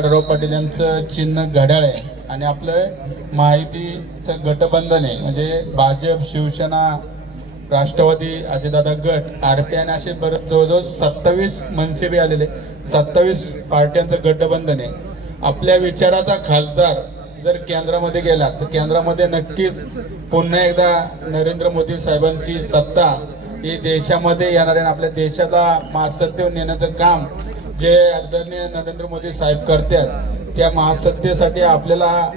आढळराव पाटील यांचं चिन्ह घड्याळ आहे. आणि आपलं माहितीचं गटबंधन आहे. म्हणजे भाजप शिवसेना राष्ट्रवादी अजितदादा गट आर पी आणि असे बरेच जवळजवळ सत्तावीस मनसेबी आलेले सत्तावीस पार्ट्यांचं गटबंधन आहे. आपल्या विचाराचा खासदार जर केंद्रामध्ये गेला तर केंद्रामध्ये नक्कीच पुन्हा एकदा नरेंद्र मोदी साहेबांची सत्ता ही देशामध्ये येणार आहे. आपल्या देशाला मास्तत्व नेण्याचं काम जे आदरणीय नरेंद्र मोदी साहेब करतात त्या महासत्तेसाठी आपल्याला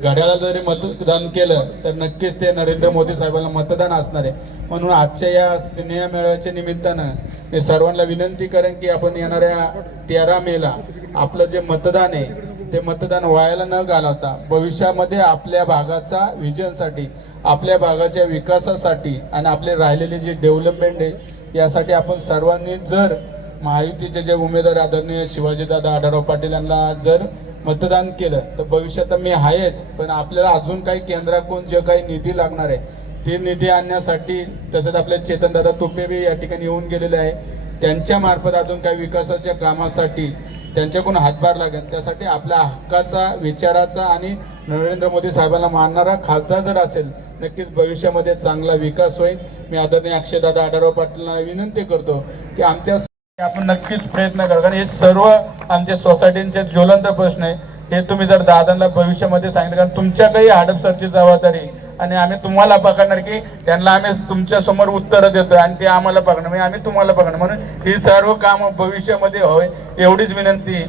घड्याला जरी मतदान केलं तर नक्कीच ते नरेंद्र मोदी साहेबांना मतदान असणार आहे. म्हणून आजच्या या स्नेह मेळाव्याच्या निमित्तानं मी सर्वांना विनंती करेन की आपण येणाऱ्या तेरा मेला आपलं जे मतदान आहे ते मतदान व्हायला न घालवता भविष्यामध्ये आपल्या भागाचा विजनसाठी आपल्या भागाच्या विकासासाठी आणि आपले राहिलेले जे डेव्हलपमेंट आहे यासाठी आपण सर्वांनी जर महायुतीचे जे उमेदवार आदरणीय शिवाजीदादा आढळराव पाटील यांना जर मतदान केलं तर भविष्यात मी आहेच पण आपल्याला अजून काही केंद्राकडून जे काही निधी लागणार आहे ते निधी आणण्यासाठी तसंच आपले चेतनदादा तुपे बी या ठिकाणी येऊन गेलेले आहे. त्यांच्या मार्फत अजून काही विकासाच्या कामासाठी त्यांच्याकडून हातभार लागेल. त्यासाठी आपल्या हक्काचा विचाराचा आणि नरेंद्र मोदी साहेबांना मानणारा खासदार जर असेल नक्कीच भविष्यामध्ये चांगला विकास होईल. मी आदरणीय अक्षयदादा आढळराव पाटीलला विनंती करतो की आमच्या आपण नक्कीच प्रयत्न करू कारण हे सर्व आमच्या सोसायटींचे ज्वलंत प्रश्न आहे. हे तुम्ही जर दादांना भविष्यामध्ये सांगितलं कारण तुमच्याकडे हडप सरची जबाबदारी आणि आम्ही तुम्हाला पकडणार की त्यांना आम्ही तुमच्यासमोर उत्तरं देतो आणि ते आम्हाला पकडणार. म्हणजे आम्ही तुम्हाला पकडणार. म्हणून ही सर्व काम भविष्यामध्ये हवे एवढीच विनंती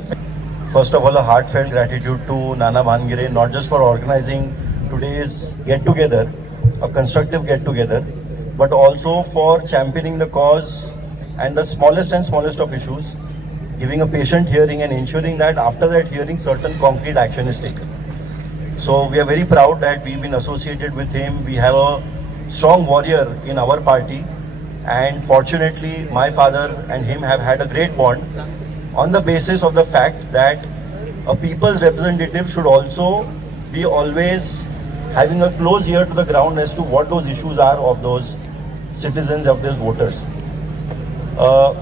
first of all heartfelt gratitude to Nana Bhangire not just for organising today is get together a constructive get together but also for championing the cause and the smallest and smallest of issues, giving a patient hearing and ensuring that after that hearing, certain concrete action is taken. So we are very proud that we've been associated with him. We have a strong warrior in our party, and fortunately, my father and him have had a great bond on the basis of the fact that a people's representative should also be always having a close ear to the ground as to what those issues are of those citizens, of those voters. Uh,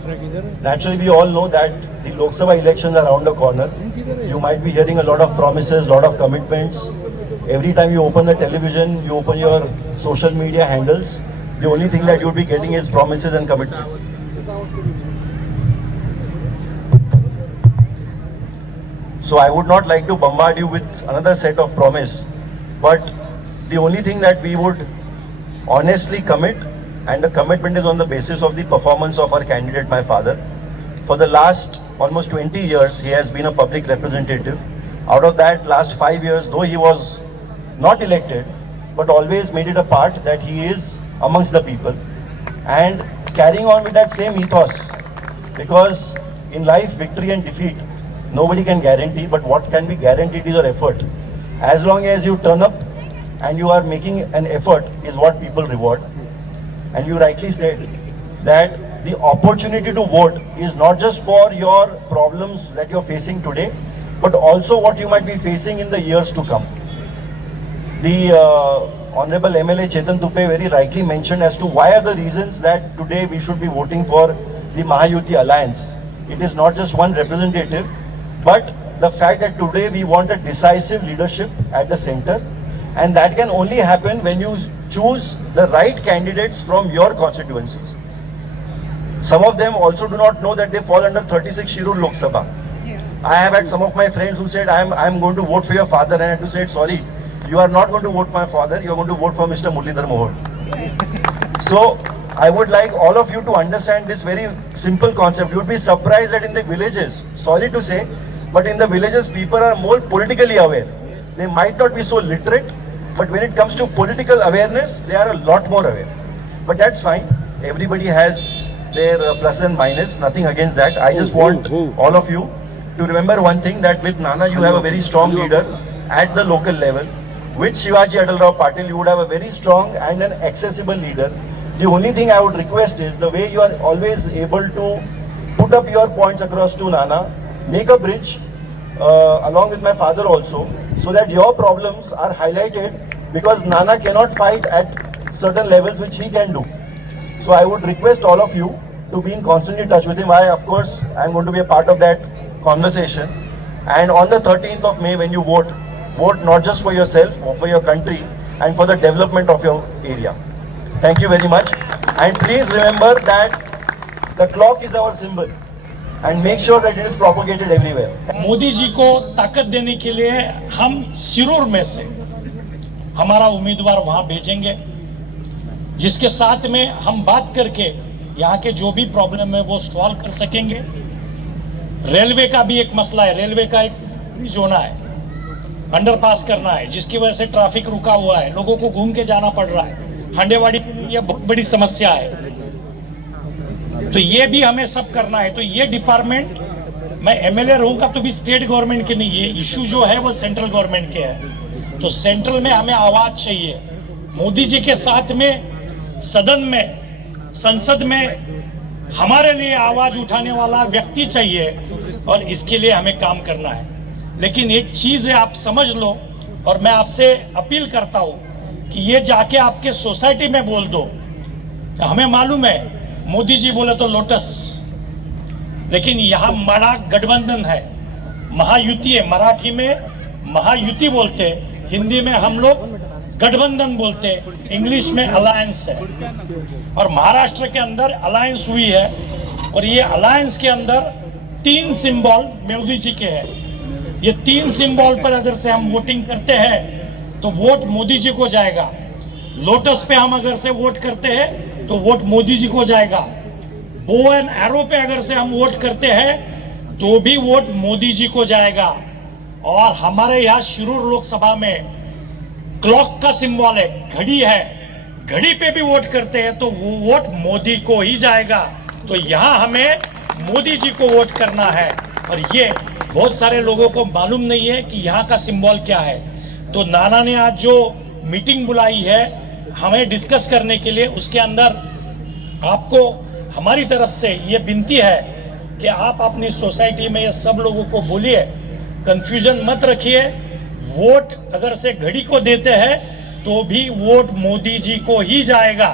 naturally, we all know that the Lok Sabha elections are around the corner. You might be hearing a lot of promises, lot of commitments. Every time you open the television, you open your social media handles, the only thing that you'll be getting is promises and commitments. So I would not like to bombard you with another set of promise, but the only thing that we would honestly commit, and the commitment is on the basis of the performance of our candidate, my father. For the last almost 20 years, he has been a public representative. Out of that, last five years, though he was not elected, but always made it a part that he is amongst the people. And carrying on with that same ethos, because in life, victory and defeat, nobody can guarantee, but what can be guaranteed is your effort. As long as you turn up and you are making an effort, is what people reward. And you rightly said that the opportunity to vote is not just for your problems that you're facing today, but also what you might be facing in the years to come. The uh, Honorable MLA Chetan Tupe very rightly mentioned as to why are the reasons that today we should be voting for the Mahayuti Alliance. It is not just one representative, but the fact that today we want a decisive leadership at the center, and that can only happen when you choose the right candidates from your constituencies. Some of them also do not know that they fall under 36 Shirur Lok Sabha. I have had some of my friends who said, I am, I am going to vote for your father, and I had to say, sorry, you are not going to vote for my father, you are going to vote for Mr. Muralidhar Mohan. So, I would like all of you to understand this very simple concept. You would be surprised that in the villages, sorry to say, but in the villages, people are more politically aware. They might not be so literate, but when it comes to political awareness, they are a lot more aware. But that's fine. Everybody has their uh, plus and minus, nothing against that. I just want all of you to remember one thing that with Nana, you have a very strong leader at the local level. With Shivaji Adalrao Patil, you would have a very strong and an accessible leader. The only thing I would request is the way you are always able to put up your points across to Nana, make a bridge uh, along with my father also, so that your problems are highlighted because Nana cannot fight at certain levels which he can do. So I would request all of you to be in constant touch with him. I, of course, I am going to be a part of that conversation. And on the 13th of May, when you vote, vote not just for yourself, but for your country and for the development of your area. Thank you very much. And please remember that the clock is our symbol. And make sure that it is propagated everywhere. Modi ji को ताकत देने के लिए हम सिरूर में से हमारा उम्मीदवार वहाँ भेजेंगे, जिसके साथ में हम बात करके यहाँ के जो भी प्रॉब्लम है वो सॉल्व कर सकेंगे। रेलवे का भी एक मसला है रेलवे का एक होना है अंडरपास करना है, जिसकी वजह से ट्रैफ़िक रुका हुआ है, लोगों को घूम के जाना पड़ रहा है। हंडेवाड़ी ये बहुत बड़ी समस्या है। तो ये भी हमें सब करना है। तो ये डिपार्टमेंट मैं एम एमएलए रहूँगा तो भी स्टेट गवर्नमेंट के नहीं, ये इशू जो है वो सेंट्रल गवर्नमेंट के है। तो सेंट्रल में हमें आवाज़ चाहिए। मोदी जी के साथ में, सदन में, संसद में हमारे लिए आवाज़ उठाने वाला व्यक्ति चाहिए और इसके लिए हमें काम करना है। लेकिन एक चीज़ है आप समझ लो और मैं आपसे अपील करता हूँ कि ये जाके आपके सोसाइटी में बोल दो। हमें मालूम है मोदी जी बोले तो लोटस। लेकिन यहाँ मरा गठबंधन है। महायुति है, मराठी में महायुति बोलते, हिंदी में हम लोग गठबंधन बोलते, इंग्लिश में अलायंस है। और महाराष्ट्र के अंदर अलायंस हुई है, और ये अलायंस के अंदर तीन सिंबल मोदी जी के हैं। ये तीन सिंबल पर अगर से हम वोटिंग करते हैं तो वोट मोदी जी को जाएगा। लोटस पे हम अगर से वोट करते हैं तो वोट मोदी जी को जाएगा। बो एंड एरो पे अगर से हम वोट करते हैं तो भी वोट मोदी जी को जाएगा। और हमारे यहाँ शिरूर लोकसभा में क्लॉक का सिंबल है, घड़ी है। घड़ी पे भी वोट करते हैं तो वो वोट मोदी को ही जाएगा। तो यहाँ हमें मोदी जी को वोट करना है। और ये बहुत सारे लोगों को मालूम नहीं है कि यहाँ का सिंबल क्या है। तो नाना ने आज जो मीटिंग बुलाई है हमें डिस्कस करने के लिए उसके अंदर आपको हमारी तरफ़ से ये विनती है कि आप अपनी सोसाइटी में या सब लोगों को बोलिए कंफ्यूजन मत रखिए। वोट अगर से घड़ी को देते हैं तो भी वोट मोदी जी को ही जाएगा।